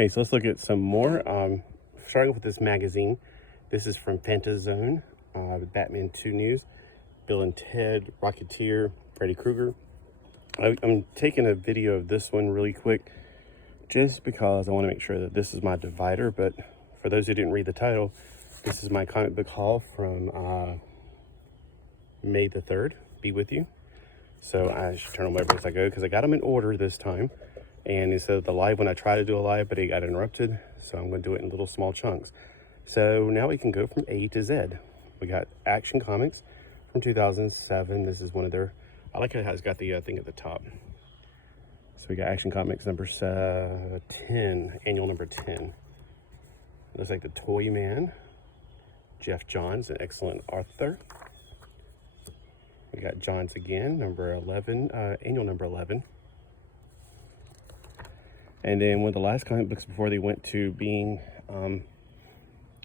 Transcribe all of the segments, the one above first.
Okay, so let's look at some more. Starting with this magazine. This is from Fantazone, Batman 2 News, Bill and Ted, Rocketeer, Freddy Krueger. I'm taking a video of this one really quick just because I want to make sure that this is my divider. But for those who didn't read the title, this is my comic book haul from May the 3rd. Be with you. So I should turn them over as I go because I got them in order this time. And instead of the live when I tried to do a live, but it got interrupted. So I'm going to do it in little small chunks. So now we can go from A to Z. We got Action Comics from 2007. This is one of their, I like how it's got the thing at the top. So we got Action Comics number 10, annual number 10. Looks like the Toy Man. Jeff Johns, an excellent author. We got Johns again, number 11, annual number 11. And then one of the last comic books before they went to being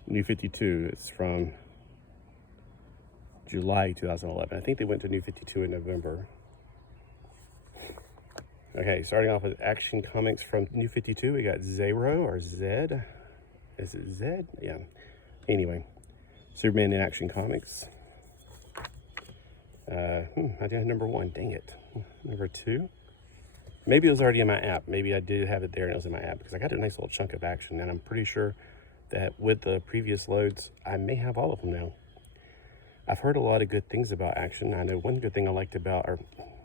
New 52. It's from July 2011. I think they went to New 52 in November. Okay, starting off with Action Comics from New 52. We got Zero or Zed. Is it Zed? Yeah. Anyway, Superman in Action Comics. I didn't have number 1. Dang it. Number 2. Maybe it was already in my app. Maybe I did have it there and it was in my app because I got a nice little chunk of action. And I'm pretty sure that with the previous loads, I may have all of them now. I've heard a lot of good things about Action. I know one good thing I liked about, or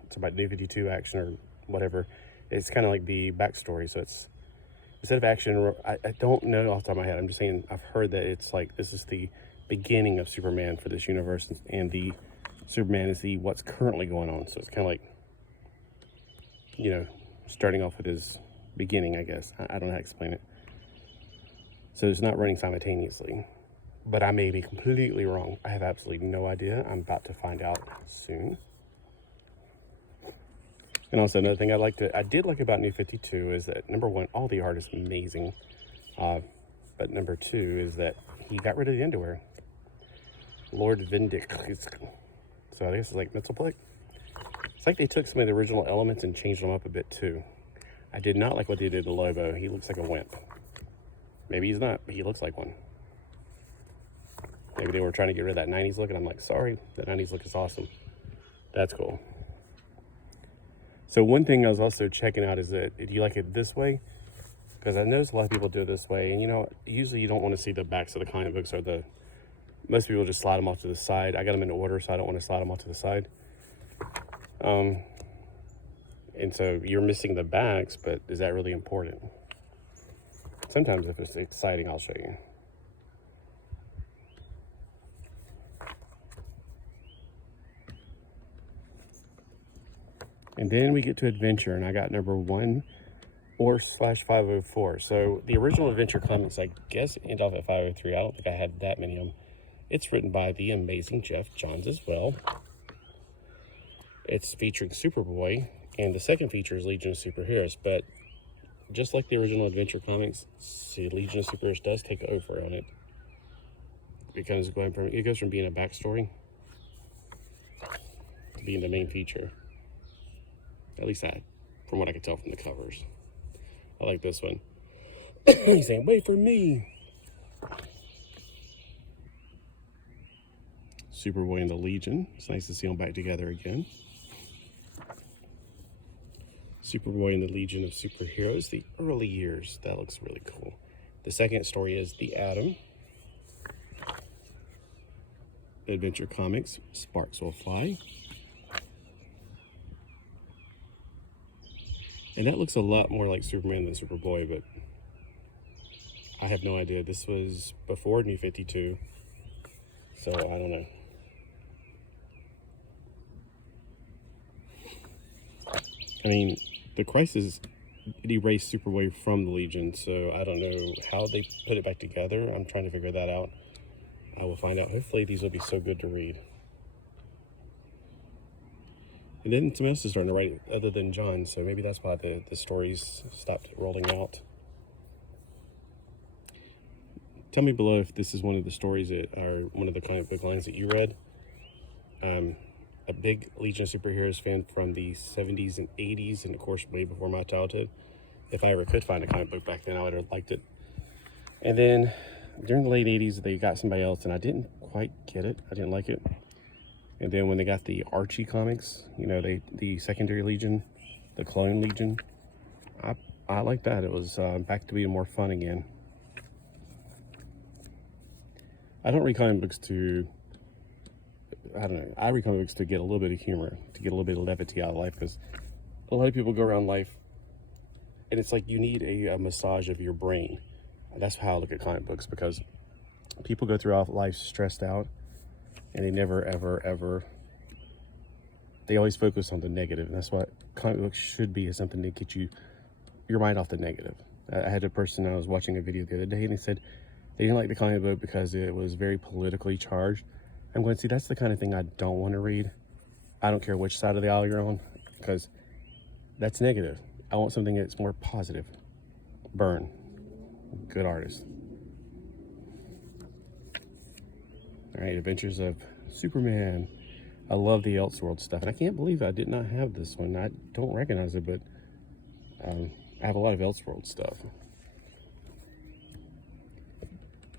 it's about New 52 Action or whatever. It's kind of like the backstory. So it's, instead of Action, I don't know off the top of my head. I'm just saying I've heard that it's like this is the beginning of Superman for this universe. And the Superman is the what's currently going on. So it's kind of like, you know, starting off with his beginning, I guess. I don't know how to explain it. So it's not running simultaneously. But I may be completely wrong. I have absolutely no idea. I'm about to find out soon. And also another thing I did like about New 52 is that, number 1, all the art is amazing. But number 2 is that he got rid of the underwear. Lord Vindic. So I guess it's like Mitzelblick. It's like they took some of the original elements and changed them up a bit too. I did not like what they did to Lobo. He looks like a wimp. Maybe he's not, but he looks like one. Maybe they were trying to get rid of that 90s look, and I'm like, sorry, that 90s look is awesome. That's cool. So one thing I was also checking out is that, do you like it this way? Because I noticed a lot of people do it this way, and you know, usually you don't want to see the backs of the comic books or most people just slide them off to the side. I got them in order, so I don't want to slide them off to the side. And so you're missing the backs, but is that really important? Sometimes if it's exciting, I'll show you. And then we get to Adventure, and I got number 1 or /504. So the original Adventure comics, I guess, end off at 503. I don't think I had that many of them. It's written by the amazing Jeff Johns as well. It's featuring Superboy, and the second feature is Legion of Superheroes. But just like the original Adventure comics, see, Legion of Superheroes does take over on it. It goes from being a backstory to being the main feature. At least from what I can tell from the covers. I like this one. He's saying, wait for me. Superboy and the Legion. It's nice to see them back together again. Superboy and the Legion of Superheroes, the early years. That looks really cool. The second story is The Atom. Adventure Comics, Sparks Will Fly. And that looks a lot more like Superman than Superboy, but I have no idea. This was before New 52, so I don't know. I mean, the Crisis erased Superboy from the Legion, so I don't know how they put it back together. I'm trying to figure that out. I will find out. Hopefully these will be so good to read. And then someone else is starting to write it other than John, so maybe that's why the stories stopped rolling out. Tell me below if this is one of the stories that are one of the comic book lines that you read. A big Legion of Superheroes fan from the 70s and 80s, and of course way before my childhood. if I ever could find a comic book back then, I would have liked it. And then during the late 80s, they got somebody else, and I didn't quite get it. I didn't like it. And then when they got the Archie comics, you know, the Secondary Legion, the Clone Legion, I like that. It was back to being more fun again. I don't read comic books to, I don't know, I read comic books to get a little bit of humor, to get a little bit of levity out of life, because a lot of people go around life, and it's like you need a massage of your brain. That's how I look at comic books, because people go through life stressed out, and they never, ever, ever, they always focus on the negative, and that's what comic books should be, is something to get your mind off the negative. I had a person, I was watching a video the other day, and they said they didn't like the comic book because it was very politically charged. I'm going to see, that's the kind of thing I don't want to read. I don't care which side of the aisle you're on, because that's negative. I want something that's more positive. Burn. Good artist. All right, Adventures of Superman. I love the Elseworld stuff, and I can't believe I did not have this one. I don't recognize it, but I have a lot of Elseworld stuff.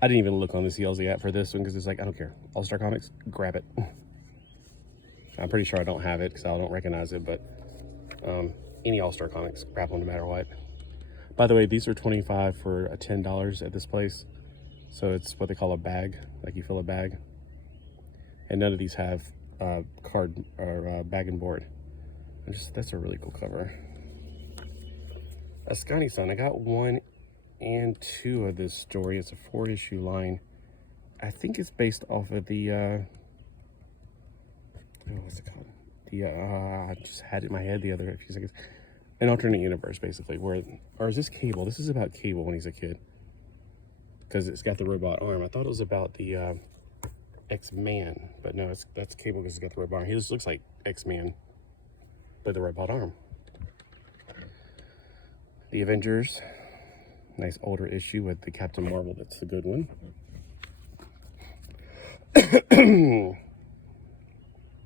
I didn't even look on the CLZ app for this one because it's like, I don't care. All-Star Comics, grab it. I'm pretty sure I don't have it because I don't recognize it, but any All-Star Comics, grab them no matter what. By the way, these are $25 for $10 at this place. So it's what they call a bag, like you fill a bag. And none of these have card or bag and board. That's a really cool cover. Ascani-san, I got 1 and 2 of this story. It's a 4-issue line. I think it's based off of the what's it called? I just had it in my head the other few seconds. An alternate universe, basically, or is this Cable? This is about Cable when he's a kid, because it's got the robot arm. I thought it was about the X-Man, but no, that's Cable because it's got the robot arm. He just looks like X-Man, but the robot arm. The Avengers, nice older issue with the Captain Marvel. That's the good one.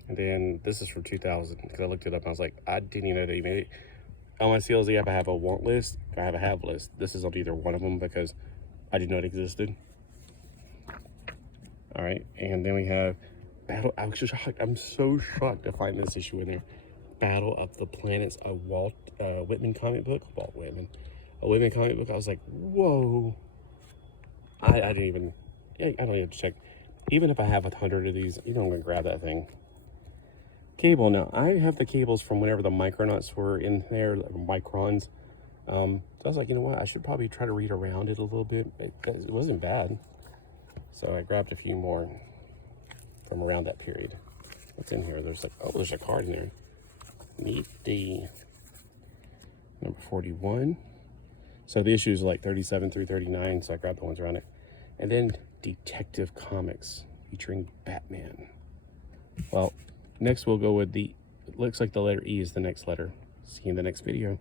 And then this is from 2000, because I looked it up and I was like, I didn't even know they made it. On my CLZ app, I have a want list, I have a have list. This is on either one of them because I didn't know it existed. All right, and then we have Battle. I was shocked. I'm so shocked to find this issue in there. Battle of the Planets, a Walt Whitman comic book. Walt Whitman, a Whitman comic book. I was like, whoa. I don't even have to check. Even if I have 100 of these, you know, I'm gonna grab that thing. Cable. Now I have the cables from whenever the Micronauts were in there, Microns. So I was like, you know what? I should probably try to read around it a little bit. It wasn't bad. So I grabbed a few more from around that period. What's in here? There's like, oh, there's a card in there. Meet the number 41. So the issues are like 37 through 39. So I grabbed the ones around it. And then Detective Comics featuring Batman. Well, next we'll go with it looks like the letter E is the next letter. See you in the next video.